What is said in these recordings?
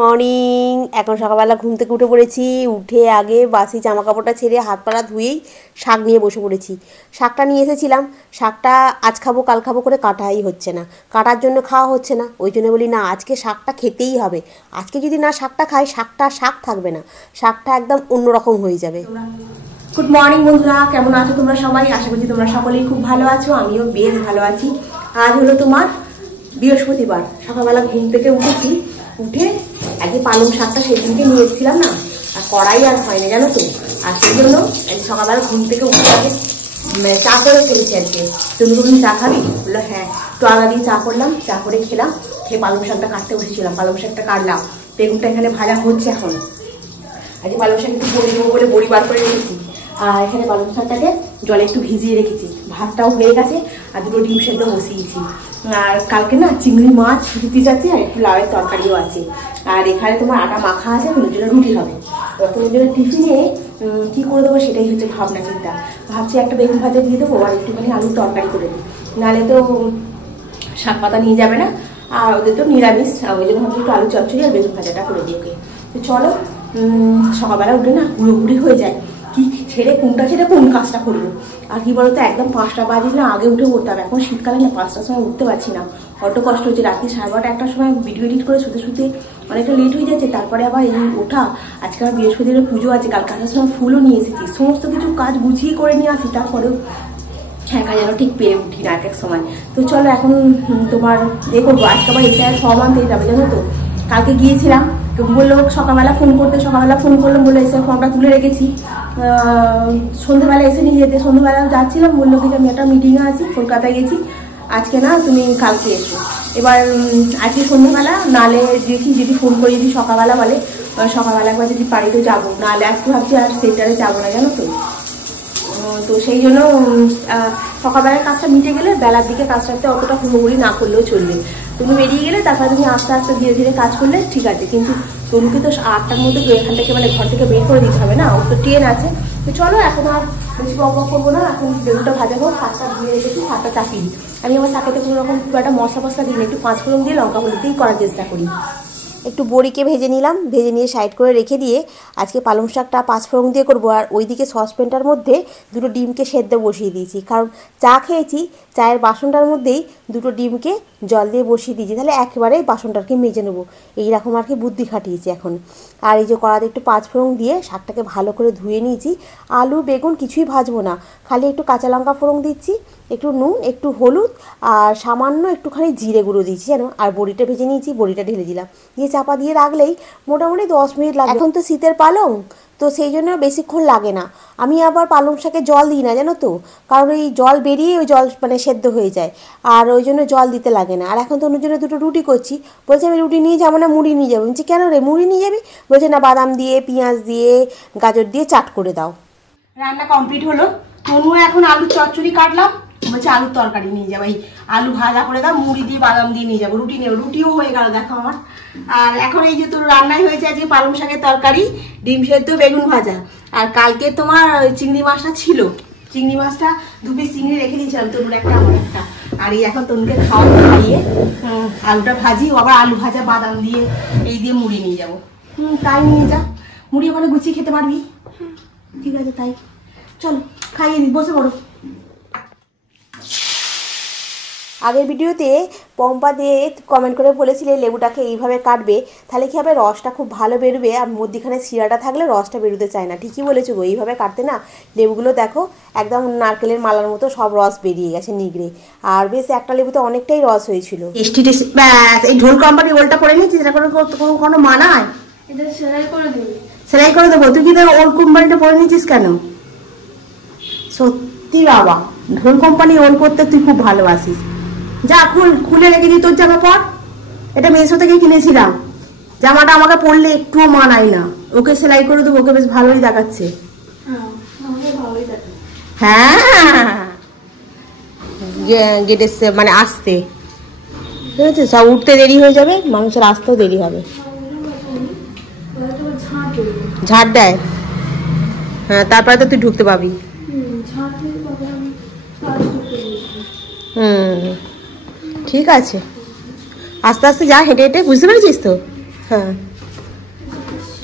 Morning. এখন সকালবেলা ঘুম থেকে উঠে পড়েছি। উঠে আগে বাসি জামা কাপড়টা ছেড়ে হাত পাড়া ধুয়েই শাক নিয়ে বসে পড়েছি। শাকটা নিয়ে এসেছিলাম, শাকটা আজ খাবো কাল খাবো করে কাটাই হচ্ছে না, কাটার জন্য খাওয়া হচ্ছে না। ওই জন্য বলি না, আজকে শাকটা খেতেই হবে। আজকে যদি না শাকটা খাই, শাকটা শাক থাকবে না, শাকটা একদম অন্যরকম হয়ে যাবে। গুড মর্নিং বন্ধুরা, কেমন আছো তোমরা সবাই? আশা করছি তোমরা সকলেই খুব ভালো আছো, আমিও বেশ ভালো আছি। আজ হলো তোমার বৃহস্পতিবার। সকালবেলা ঘুম থেকে উঠেছি, উঠে আজকে পালং শাকটা সেদিনকে নিয়ে এসেছিলাম না, আর কড়াই আর হয়নি জানো তো। আর সেই জন্য সকালবেলা ঘুম থেকে উঠে আগে চা করে ফেলেছি। আজকে তুমি চা খাবি? বললো হ্যাঁ। তো আদা দিয়ে চা করলাম, চা করে খেলাম, খেয়ে পালং শাকটা কাটতে বসেছিলাম। পালং শাকটা কাটলাম, বেগুনটা এখানে ভাজা হচ্ছে এখন। আজকে পালং শাক একটু বড়ি দেবো বলে বড়ি বার করে রেখেছি। আর এখানে পালং শাকটাকে জলে একটু ভিজিয়ে রেখেছি। ভাতটাও হয়ে গেছে, আর দুটো ডিম সেদ্ধ বসিয়েছি। আর কালকে না চিংড়ি মাছ রুটি আছে, আর একটু লাউয়ের তরকারিও আছে। আর এখানে তোমার আটা মাখা আছে, ওর জন্য রুটি হবে। ওর জন্য টিফিনে কী করে দেবো সেটাই হচ্ছে ভাবনা চিন্তা। ভাবছি একটা বেগুন ভাজা দিয়ে দেবো, আর একটুখানি আলুর তরকারি করে দিই, নাহলে তো শাক পাতা নিয়ে যাবে না। আর ওদের তো নিরামিষ, ওই জন্য ভাবছি একটু আলু চচ্চড়ি আর বেগুন ভাজাটা করে দিই ওকে। তো চলো, সকালবেলা উঠে না হুড়োহুড়ি হয়ে যায়, কি ছেড়ে কোনটা ছেড়ে কোন কাজটা করবো। আর কি বলতো, একদম 5টা বাজে না আগে উঠে পড়তে হবে। এখন শীতকালে না 5টার সময় উঠতে পারছি না, অত কষ্ট হচ্ছে। রাত্রি 12:30 1টার সময় ভিডিও এডিট করে শুতে শুতে অনেকটা লেট হয়ে যাচ্ছে। তারপরে আবার এই ওঠা, আজকে আমার বৃহস্পতিবার পুজো আছে, কালকে আসার সময় ফুলও নিয়ে এসেছি। সমস্ত কিছু কাজ গুছিয়ে করে নিয়ে আসি, তারপরেও একা যেন ঠিক পেরে উঠি না এক এক সময়। তো চলো এখন তোমার করবো। আজকে আবার এসে ফর্ম আনতে যাবে জানো তো। কালকে গিয়েছিলাম, বললো সকালবেলা ফোন করতে, সকালবেলা ফোন করলাম, বললো এসে ফর্মটা তুলে রেখেছি, সন্ধ্যেবেলা এসে নিয়ে যেতে। সন্ধ্যেবেলা যাচ্ছিলাম, বললো কি যে আমি একটা মিটিংয়ে আছি, কলকাতায় গেছি, আজকে না তুমি কালকে এসো। এবার আজকে সন্ধ্যেবেলা, নালে দেখি যদি ফোন করে যদি সকালবেলা বলে, সকালবেলা একবার যদি পারি তো যাবো, নাহলে আজকে ভাবছি আর সেন্টারে যাবো না জানো তো। তো সেই জন্য সকালবেলার কাজটা মিটে গেলে বেলার দিকে কাজটাতে অতটা হুড়োহুড়ি না করলেও চলবে। তুমি বেরিয়ে গেলে তারপরে তুমি আস্তে আস্তে ধীরে ধীরে কাজ করলে ঠিক আছে, কিন্তু তনুকে তো 8টার মধ্যে এখান থেকে মানে ঘর থেকে বের করে দিতে হবে না, ওর তো ট্রেন আছে। তো চলো এখন আর বেশি বক করবো না, এখন বেগুনটা ভাজা হোক, শাকটা ধুয়ে রেখেছি, শাকটা চাপিয়ে দিই। আমি আমার শাকেতে কোনো রকম খুব একটা মশলা দিই না, একটু 5 ফোড়ন দিয়ে লঙ্কা হলুদ দিয়েই করার চেষ্টা করি। একটু বড়িকে ভেজে নিলাম, ভেজে নিয়ে সাইড করে রেখে দিয়ে আজকে পালং শাকটা 5 ফোড়ন দিয়ে করবো। আর ওইদিকে সসপ্যানটার মধ্যে দুটো ডিমকে সেদ্ধ বসিয়ে দিয়েছি, কারণ চা খেয়েছি, চায়ের বাসনটার মধ্যেই দুটো ডিমকে জল দিয়ে বসিয়ে দিয়েছি, তাহলে একেবারে বাসনটাকে মেজে নেবো। এইরকম আর কি বুদ্ধি খাটিয়েছি এখন। আর এই যে কড়াতে একটু 5 ফোড়ন দিয়ে শাকটাকে ভালো করে ধুয়ে নিয়েছি। আলু বেগুন কিছুই ভাজবো না, খালি একটু কাঁচা লঙ্কা ফোড়ন দিচ্ছি, একটু নুন, একটু হলুদ, আর সামান্য একটুখানি জিরে গুঁড়ো দিয়েছি জানো। আর বড়িটা ভেজে নিয়েছি, বড়িটা ঢেলে দিলাম, দিয়ে চাপা দিয়ে রাখলেই মোটামুটি 10 মিনিট লাগে। এখন তো শীতের পালং, তো সেই জন্য বেশিক্ষণ লাগে না। আমি আবার পালং শাকে জল দিই না জানো তো, কারণ ওই জল বেরিয়ে ওই জল মানে সেদ্ধ হয়ে যায়, আর ওই জন্য জল দিতে লাগে না। আর এখন তো ওর জন্য দুটো রুটি করছি, বলছে আমি রুটি নিয়ে যাবো না, মুড়ি নিয়ে যাবো। বলছি কেন রে, মুড়ি নিয়ে যাবি? বলছে না, বাদাম দিয়ে পেঁয়াজ দিয়ে গাজর দিয়ে চাট করে দাও। রান্না কমপ্লিট হলো। তনু এখন আলুর চচ্চড়ি কাটলাম, বলছে আলুর তরকারি নিয়ে যাবো, এই আলু ভাজা করে দাও, মুড়ি দিয়ে বাদাম দিয়ে নিয়ে যাবো, রুটি নেবো। রুটিও হয়ে গেল দেখো আমার। আর এখন এই যে তোর রান্নাই হয়েছে আজকে পালং শাকের তরকারি, ডিম সেদ্ধ, বেগুন ভাজা। আর কালকে তোমার চিংড়ি মাছটা ছিল, চিংড়ি মাছটা 2 পিস চিংড়ি রেখে দিয়েছিলাম, তনুর একটা আমার একটা। আর এই এখন তনুকে খাইয়ে আলুটা ভাজি, আবার আলু ভাজা বাদাম দিয়ে এই দিয়ে মুড়ি নিয়ে যাবো। তাই নিয়ে যা, মুড়ি ওখানে গুছিয়ে খেতে পারবি? ঠিক আছে তাই, চলো খাইয়ে দিই, বসে পড়ো। আগের ভিডিওতে পম্পা দিয়ে কমেন্ট করে বলেছিলে লেবুটাকে এইভাবে কাটবে, তাহলে কি হবে, রসটা খুব ভালো বেরোবে। আর মধ্যিখানে শিরাটা থাকলে রসটা বেরোতে চায় না। ঠিকই বলেছো গো, এইভাবে কাটতে না লেবুগুলো দেখো একদম নারকেলের মালার মতো সব রস বেরিয়ে গেছে নিগড়ে। আর বেশ একটা লেবুতে অনেকটাই রস হয়েছিল। Tasty tasty. ব্যাস, এই ঢোল কোম্পানি ওলটা করে নিয়েছিস, এটা কোনো মানায়? এটা সেলাই করে দেবো। সেলাই করে দেবো? তুই কি ওল কোম্পানিটা পরে নিয়েছিস কেন? সত্যি বাবা, ঢোল কোম্পানি ওল করতে তুই খুব ভালোবাসিস। যা খুলে রেখে দিই তোর জামা পর। এটা মেসো থেকে কিনেছিলাম, জামাটা আমাকে পরলে একটুও মানায় না। ওকে সেলাই করে দেবো, ওকে বেশ ভালোই দেখাচ্ছে। হ্যাঁ, গেটে মানে আসতে, ঠিক আছে, সব উঠতে দেরি হয়ে যাবে, মানুষের আসতেও দেরি হবে। ঝাড় দেয়? হ্যাঁ, তারপরে তো তুই ঢুকতে পাবি। ঠিক আছে, আস্তে আস্তে যা, হেঁটে হেঁটে, বুঝতে পেরেছিস তো? হ্যাঁ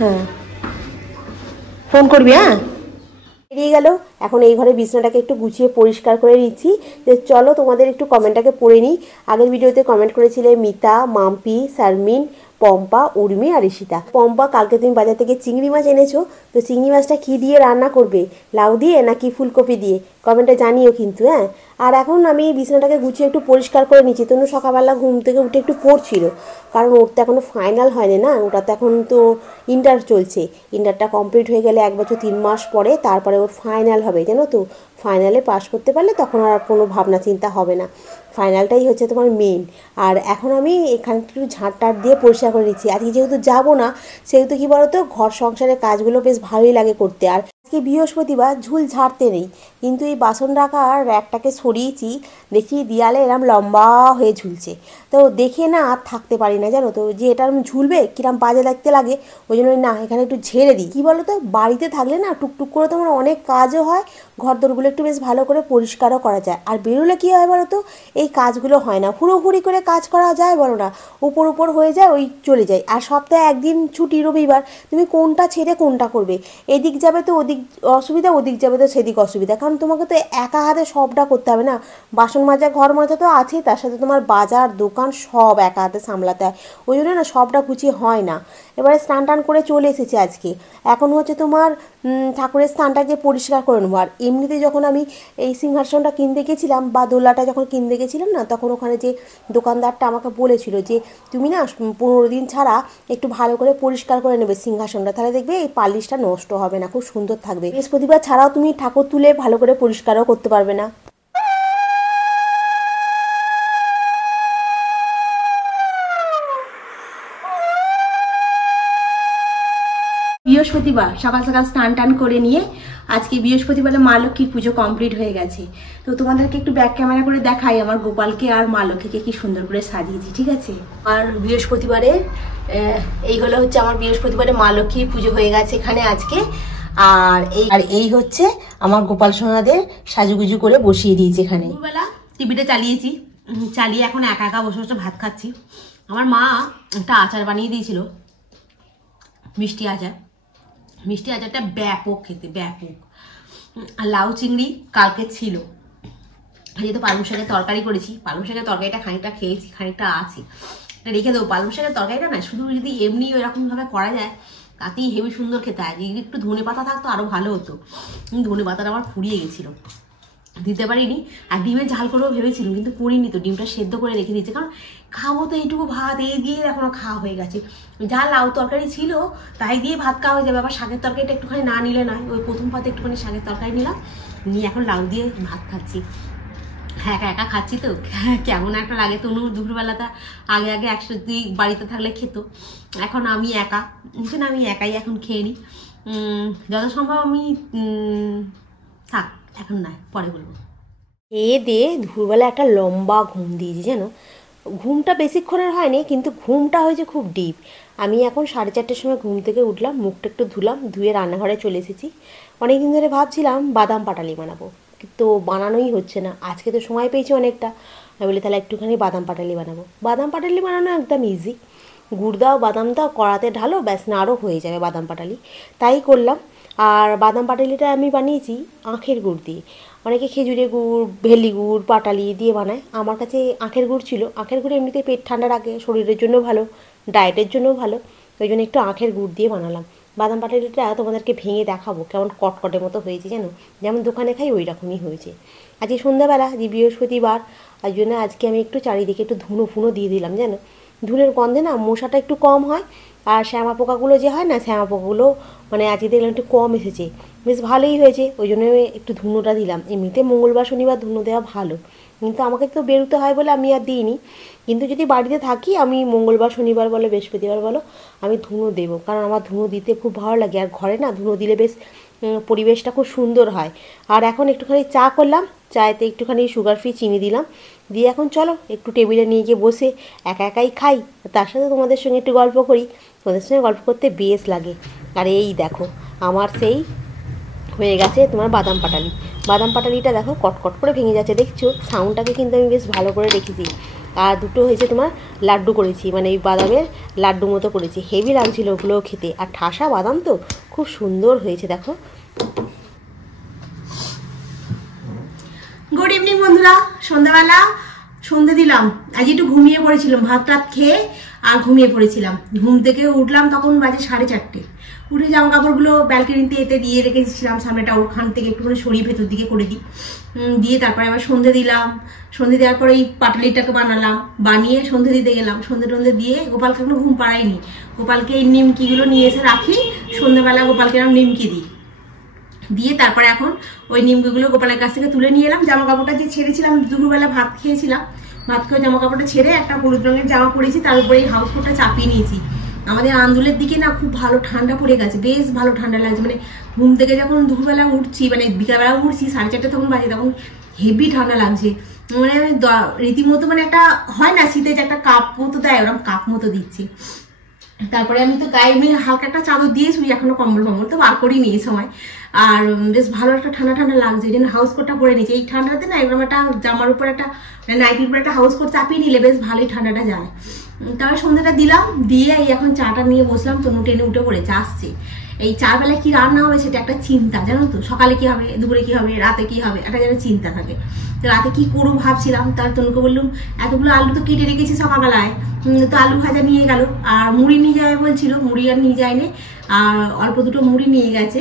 হ্যাঁ, ফোন করবি। হ্যাঁ, বেরিয়ে গেল। এখন এই ঘরে বিছানাটাকে একটু গুছিয়ে পরিষ্কার করে নিচ্ছি। যে চলো তোমাদের একটু কমেন্টটাকে পড়ে নিই। আগের ভিডিওতে কমেন্ট করেছিলে মিতা, মাম্পি, শারমিন, পম্পা, উর্মি আর ঈশিতা। পম্পা, কালকে তুমি বাজার থেকে চিংড়ি মাছ এনেছো, তো চিংড়ি মাছটা কী দিয়ে রান্না করবে, লাউ দিয়ে নাকি ফুলকপি দিয়ে, কমেন্টে জানিও কিন্তু। হ্যাঁ, আর এখন আমি বিছানাটাকে গুছিয়ে একটু পরিষ্কার করে নিচ্ছি। তনু সকালবেলা ঘুম থেকে উঠে একটু পড়ছিল, কারণ ওর তো এখনও ফাইনাল হয়নি না, ওটা তো এখন তো ইন্টার চলছে। ইন্টারটা কমপ্লিট হয়ে গেলে 1 বছর 3 মাস পরে তারপরে ওর ফাইনাল হবে, জানো তো। ফাইনালে পাস করতে পারলে তখন আর কোনো ভাবনা চিন্তা হবে না, ফাইনালটাই হচ্ছে তোমার মেন। আর এখন আমি এখানে একটু ঝাঁট দিয়ে পরিষ্কার করে নিচ্ছি। আজকে যেহেতু যাবো না, সেহেতু কী বলো তো, ঘর সংসারের কাজগুলো বেশ ভালোই লাগে করতে। আর আজকে বৃহস্পতিবার, ঝুল ঝাড়তে নেই, কিন্তু এই বাসন রাখার র্যাকটাকে সরিয়েছি, দেখি দেয়ালে এরম লম্বা হয়ে ঝুলছে। তো দেখে না আর থাকতে পারি না, জানো তো, যে এটা ঝুলবে কিরম বাজে দেখতে লাগে। ওই জন্য না, এখানে একটু ঝেড়ে দিই। কী বলো তো, বাড়িতে থাকলে না টুকটুক করে তোমার অনেক কাজও হয়, ঘরদোরগুলো একটু বেশ ভালো করে পরিষ্কারও করা যায়। আর বেরোলে কী হয় বলো তো, এই কাজগুলো হয় না, হুড়োহুড়ি করে কাজ করা যায় বলো না, উপর হয়ে যায়, ওই চলে যায়। আর সপ্তাহে একদিন ছুটি, রবিবার, তুমি কোনটা ছেড়ে কোনটা করবে? এদিক যাবে তো ওদিক অসুবিধা, ওদিক যাবে তো সেদিক অসুবিধা, কারণ তোমাকে তো একা হাতে সবটা করতে হবে না। বাসন মাজা, ঘর মাজা তো আছেই, তার সাথে তোমার বাজার, দোকান সব একা হাতে সামলাতে হয়। ওই জন্য না সবটা গুছিয়ে হয় না। এবারে স্নান টান করে চলে এসেছি আজকে। এখন হচ্ছে তোমার ঠাকুরের স্থানটা যে পরিষ্কার করে নেবো। আর এমনিতে যখন আমি এই সিংহাসনটা কিনতে গেছিলাম বা দোলাটা যখন কিনতে গেছিলাম না, তখন ওখানে যে দোকানদারটা আমাকে বলেছিল যে তুমি না 15 দিন ছাড়া একটু ভালো করে পরিষ্কার করে নেবে সিংহাসনটা, তাহলে দেখবে এই পালিশটা নষ্ট হবে না, খুব সুন্দর থাকবে। বৃহস্পতিবার ছাড়াও তুমি ঠাকুর তুলে ভালো করে পরিষ্কারও করতে পারবে না। বৃহস্পতিবার সকাল সকাল স্নান টান করে নিয়ে আজকে বৃহস্পতিবারে মা লক্ষ্মীর পুজো কমপ্লিট হয়ে গেছে। তো তোমাদেরকে একটু ব্যাক ক্যামেরা করে দেখাই আমার গোপালকে আর মা লক্ষ্মীকে কি সুন্দর করে সাজিয়েছি, ঠিক আছে। আর বৃহস্পতিবারে এইগুলো হচ্ছে আমার বৃহস্পতিবারে মা লক্ষ্মীর পুজো হয়ে গেছে এখানে আজকে। আর এই হচ্ছে আমার গোপাল সোনাদের সাজুগুজু করে বসিয়ে দিয়েছি এখানে। দুপুরবেলা টিভিটা চালিয়েছি, চালিয়ে এখন একা একা বসে বসে ভাত খাচ্ছি। আমার মা একটা আচার বানিয়ে দিয়েছিল, মিষ্টি আচার। মিষ্টি আচারটা ব্যাপক খেতে, ব্যাপক। আর লাউ চিংড়ি কালকে ছিল, যেহেতু পালং শাকের তরকারি করেছি, পালং শাকের তরকারিটা খানিকটা খেয়েছি, খানিকটা আছে, এটা রেখে দেবো। পালং শাকের তরকারিটা না শুধু যদি এমনি ওইরকমভাবে করা যায় তাতেই হেবি সুন্দর খেতে হয়। যদি একটু ধনে পাতা থাকতো আরও ভালো হতো, ধনে পাতাটা আমার ফুরিয়ে গেছিলো, দিতে পারিনি। আর ডিমের ঝাল করেও ভেবেছিলাম, কিন্তু করিনি। তো ডিমটা সেদ্ধ করে রেখে দিয়েছি, কারণ খাবো তো এইটুকু ভাত, এই দিয়ে এখনো খাওয়া হয়ে গেছে। যা লাউ তরকারি ছিল তাই দিয়ে ভাত খাওয়া হয়ে যাবে। আবার শাকের তরকারিটা একটুখানি না নিলে নয়, ওই প্রথম পাতে একটুখানি শাকের তরকারি নিলাম, নিয়ে এখন লাউ দিয়ে ভাত খাচ্ছি। হ্যাঁ, একা একা খাচ্ছি তো কেমন একটা লাগে। তনু দুপুরবেলাটা আগে একসাথে বাড়িতে থাকলে খেত, এখন আমি একা, বুঝছেন, আমি একাই এখন খেয়ে নিই। যত সম্ভব আমি থাক, এখন নয়, পরে বলবো। দিয়ে দুপুরবেলা একটা লম্বা ঘুম দিয়েছি, জানো। ঘুমটা বেশিক্ষণের হয়নি, কিন্তু ঘুমটা হয়েছে খুব ডিপ। আমি এখন 4:30টার সময় ঘুম থেকে উঠলাম, মুখটা একটু ধুলাম, ধুয়ে রান্নাঘরে চলে এসেছি। অনেকদিন ধরে ভাবছিলাম বাদাম পাটালি বানাবো, তো বানানোই হচ্ছে না। আজকে তো সময় পেয়েছি অনেকটা, আমি বলি তাহলে একটুখানি বাদাম পাটালি বানাবো। বাদাম পাটালি বানানো একদম ইজি, গুড় দাও, বাদাম দাও, কড়াতে ঢালো, ব্যাস নাড়ো, হয়ে যাবে বাদাম পাটালি। তাই করলাম। আর বাদাম পাটালিটা আমি বানিয়েছি আখের গুড় দিয়ে। অনেকে খেজুরের গুড়, ভেলি গুড়, পাটালি দিয়ে বানায়, আমার কাছে আখের গুড় ছিল। আখের গুড় এমনিতে পেট ঠান্ডা রাখে, শরীরের জন্য ভালো, ডায়েটের জন্যও ভালো, ওই জন্য একটু আখের গুড় দিয়ে বানালাম। বাদাম পাটালিটা তোমাদেরকে ভেঙে দেখাবো কেমন কটকটের মতো হয়েছে, জানো, যেমন দোকানে খাই ওই রকমই হয়েছে। আজকে সন্ধ্যাবেলা, যে বৃহস্পতিবার, ওই জন্য আজকে আমি একটু চারিদিকে একটু ধুনো ফুনো দিয়ে দিলাম, জানো। ধুনের গন্ধে না মশাটা একটু কম হয়, আর শ্যামা পোকাগুলো যে হয় না, শ্যামা পোকাগুলো মানে আজকে দেখলাম একটু কম এসেছে, বেশ ভালোই হয়েছে। ওই জন্য একটু ধুনোটা দিলাম। এমনিতে মঙ্গলবার শনিবার ধুনো দেওয়া ভালো, কিন্তু আমাকে তো বেরোতে হয় বলে আমি আর দিইনি। কিন্তু যদি বাড়িতে থাকি, আমি মঙ্গলবার শনিবার বলো বৃহস্পতিবার বলো, আমি ধুনো দেবো, কারণ আমার ধুনো দিতে খুব ভালো লাগে। আর ঘরে না ধুনো দিলে বেশ পরিবেশটা খুব সুন্দর হয়। আর এখন একটুখানি চা করলাম, চায়েতে একটুখানি সুগার ফ্রি চিনি দিলাম, দিয়ে এখন চলো একটু টেবিলে নিয়ে গিয়ে বসে একা একাই খাই, তার সাথে তোমাদের সঙ্গে একটু গল্প করি। তোমাদের সঙ্গে গল্প করতে বেশ লাগে। আর এই দেখো আমার সেই হয়ে গেছে তোমার বাদাম পাটালি। বাদাম পাটালিটা দেখো কটকট করে ভেঙে যাচ্ছে, দেখছো, সাউন্ডটাকে কিন্তু আমি বেশ ভালো করে রেখেছি। আর দুটো হয়েছে তোমার লাড্ডু করেছি, মানে এই বাদামের লাড্ডু মতো করেছি, হেভি লাগছিল ওগুলোও খেতে। আর ঠাসা বাদাম তো খুব সুন্দর হয়েছে দেখো। গুড ইভিনিং বন্ধুরা, সন্ধ্যাবেলা সন্ধে দিলাম। আজ একটু ঘুমিয়ে পড়েছিলাম, ভাত টাত খেয়ে আর ঘুমিয়ে পড়েছিলাম। ঘুম থেকে উঠলাম তখন বাজে 4:30। উঠে জামা কাপড়গুলো ব্যালকনিতে এতে দিয়ে রেখেছিলাম, সামনেটা ওখান থেকে একটু করে সরিয়ে ভেতর দিকে করে দিই, দিয়ে তারপরে আবার সন্ধে দিলাম। সন্ধে দেওয়ার পরে এই পাটালিটাকে বানালাম, বানিয়ে সন্ধে দিতে গেলাম। সন্ধে টন্ধে দিয়ে গোপালকে এখনো ঘুম পাড়াইনি। গোপালকে এই নিমকিগুলো নিয়ে এসে রাখি, সন্ধ্যেবেলা গোপালকে এরকম নিমকি দিই, দিয়ে তারপরে এখন ওই নিমকিগুলো গোপালের কাছ থেকে তুলে নিয়ে এলাম। জামা কাপড়টা যে ছেড়েছিলাম, দুপুরবেলা ভাত খেয়েছিলাম, ভাত খেয়ে জামা কাপড়টা ছেড়ে একটা হলুদ রঙের জামা পরেছি, তার উপরে এই হাউস কোটটা চাপিয়ে নিয়েছি। আমাদের আন্দুলের দিকে না খুব ভালো ঠান্ডা পড়ে গেছে, বেশ ভালো ঠান্ডা লাগছে। মানে ঘুম থেকে যখন দুপুরবেলা উঠছি, মানে বিকালবেলা উঠছি 4:30 তখন বাজে, তখন হেভি ঠান্ডা লাগছে। মানে আমি রীতিমতো মানে একটা হয় না শীতে যে একটা কাপ মতো দেয়, ওরকম কাপ মতো দিচ্ছি। তারপরে আমি তো গায়ে হালকা একটা চাদর দিয়ে শুই, এখনো কম্বল তো বার করিনি এই সময়। আর বেশ ভালো একটা ঠান্ডা ঠান্ডা লাগছে, এই জন্য হাউস কোটটা পরে নিয়েছি। এই ঠান্ডাতে না এরকম একটা জামার উপর একটা নাইটির উপর একটা হাউস কোট চাপিয়ে নিলে বেশ ভালোই ঠান্ডাটা যায়। তারপরে সন্ধ্যাটা দিলাম, দিয়ে এই এখন চাটা নিয়ে বসলাম। তনু টেনে উঠে পড়েছে, আসছে। এই চার বেলায় কি রান্না হবে সেটা একটা চিন্তা, জানো তো। সকালে কি হবে, দুপুরে কি হবে, রাতে কি হবে, একটা যেন চিন্তা থাকে। তো রাতে কি করবো ভাবছিলাম, তার তনুকে বললাম এতগুলো আলু তো কেটে রেখেছি সকালবেলায়, তো আলু ভাজা নিয়ে গেল। আর মুড়ি নিয়ে যাবে বলছিল, মুড়ি আর নিয়ে যায়নি, আর অল্প দুটো মুড়ি নিয়ে গেছে।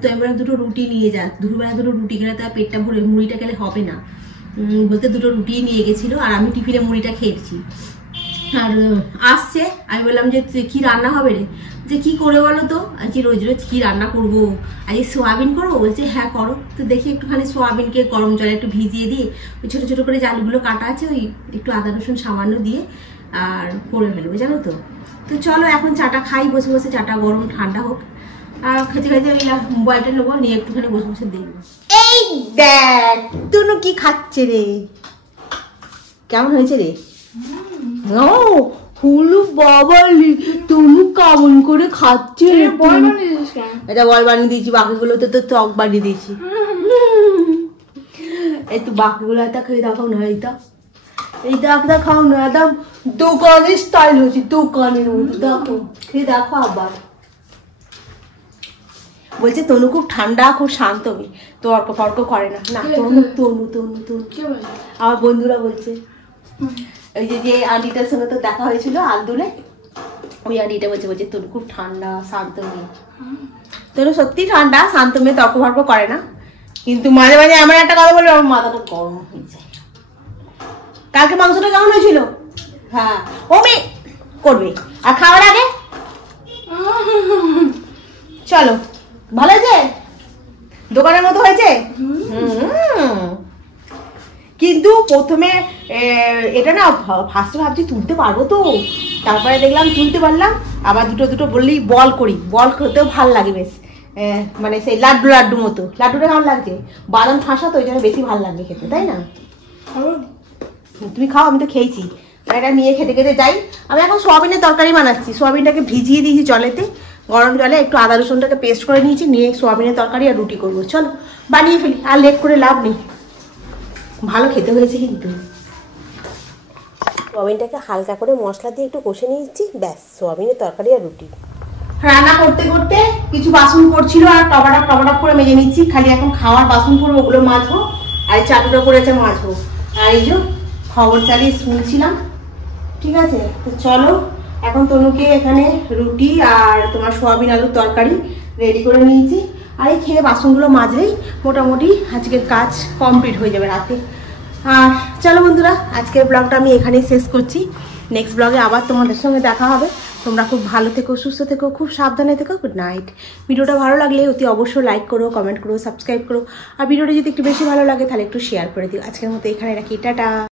তো এবার দুটো রুটি নিয়ে যা, দুপুরবেলা দুটো রুটি গেলে তার পেটটা ভরে, মুড়িটা গেলে হবে না বলতে দুটো রুটি নিয়ে গেছিল। আর আমি টিফিনে মুড়িটা খেয়েছি। আর আসছে, আমি বললাম যে কি রান্না হবে রে, যে কি করে বলো তো, আজকে রোজ রোজ কি রান্না করবো, আজকে সোয়াবিন করবো। বলছে হ্যাঁ করো। তো দেখি একটুখানি সোয়াবিনকে গরম জলে একটু ভিজিয়ে দিয়ে ওই ছোটো ছোটো করে যে আলুগুলো কাটা আছে ওই একটু আদা রসুন সামান্য দিয়ে আর করে ফেলবো, জানো তো। তো চলো এখন চাটা খাই, বসে বসে চাটা গরম ঠান্ডা হোক। আর খেতে খেতে ওই মোবাইলটা নেবো, নিয়ে একটুখানি বসে বসে দেখবো। এই দেখ তুনু কি খাচ্ছে রে, কেমন হয়েছে রে? হুলু বাবালি, তুমি কেমন করে খাচ্ছে? এটা বল বানিয়ে দিয়েছি, বাকিগুলোতে তো চক বানিয়ে দিয়েছি। এই তো বাকিগুলো একটা খেয়ে দেখাও না, এইটা একটা খাও না, একদম দোকানের স্টাইল হয়েছে, দোকানের মতো। দেখো খেয়ে দেখো আবার। বলছে তনু খুব ঠান্ডা, খুব শান্ত, তর্ক ফর্ক করে না। না তনু তনু তনু তনু আমার বন্ধুরা বলছে। ওই যে আন্টিটার সঙ্গে তো দেখা হয়েছিল আন্দুলে, ওই আন্টিটা বলছে তনু খুব ঠান্ডা শান্ত মেয়ে। তনু সত্যি ঠান্ডা শান্ত মেয়ে, তর্ক ফর্ক করে না। কিন্তু মাঝে মাঝে এমন একটা কথা বললে আমার মাথাটা গরম হয়ে যায়। কালকে মাংসটা কেমন হয়েছিল? হ্যাঁ ও মেয়ে করবে। আর খাওয়ার আগে চলো, ভালো হয়েছে, দোকানের মতো হয়েছে। কিন্তু প্রথমে এটা না ফার্স্টে ভাবছি তুলতে পারবো তো, তারপরে দেখলাম তুলতে পারলাম। আবার দুটো দুটো বললেই বল করি, বল করতেও ভাল লাগে বেশ, মানে সেই লাড্ডু লাড্ডু মতো। লাড্ডুটা কেমন লাগছে? বাদাম ঠাসা তো, ওই জন্য বেশি ভালো লাগবে খেতে, তাই না? তুমি খাও, আমি তো খেয়েছি। এটা নিয়ে খেতে খেতে যাই। আমি এখন সোয়াবিনের তরকারি বানাচ্ছি। সোয়াবিনটাকে ভিজিয়ে দিয়েছি জলেতে, গরম জলে একটু আদা রসুনটাকে পেস্ট করে নিয়েছি, নিয়ে সোয়াবিনের তরকারি আর রুটি করবো। চলো বানিয়ে ফেলি, আর লেট করে লাভ নেই। ভালো খেতে হয়েছে কিন্তু। সোয়াবিনটাকে হালকা করে মশলা দিয়ে একটু কষে নিয়েছি, ব্যাস সোয়াবিনের তরকারি আর রুটি। রান্না করতে করতে কিছু বাসন পড়ছিল, আর টপাটপ করে মেজে নিচ্ছি। খালি এখন খাওয়ার বাসন পড়বো, ওগুলো মাজবো। আর চাটুটা পড়েছে মাজবো। আর এই যে খবর চালিয়ে শুনছিলাম, ঠিক আছে। তো চলো এখন তনুকে এখানে রুটি আর তোমার সোয়াবিন আলুর তরকারি রেডি করে নিয়েছি। আর এই খেয়ে বাসনগুলো মাজলেই মোটামুটি আজকের কাজ কমপ্লিট হয়ে যাবে রাতে। আর চলো বন্ধুরা, আজকের ব্লগটা আমি এখানেই শেষ করছি। নেক্সট ব্লগে আবার তোমাদের সঙ্গে দেখা হবে। তোমরা খুব ভালো থেকো, সুস্থ থেকো, খুব সাবধানে থেকো। Good night. ভিডিওটা ভালো লাগলে অতি অবশ্যই লাইক করো, কমেন্ট করো, সাবস্ক্রাইব করো। আর ভিডিওটা যদি একটু বেশি ভালো লাগে তাহলে একটু শেয়ার করে দিও। আজকের মতো এখানে রাখি, টাটা।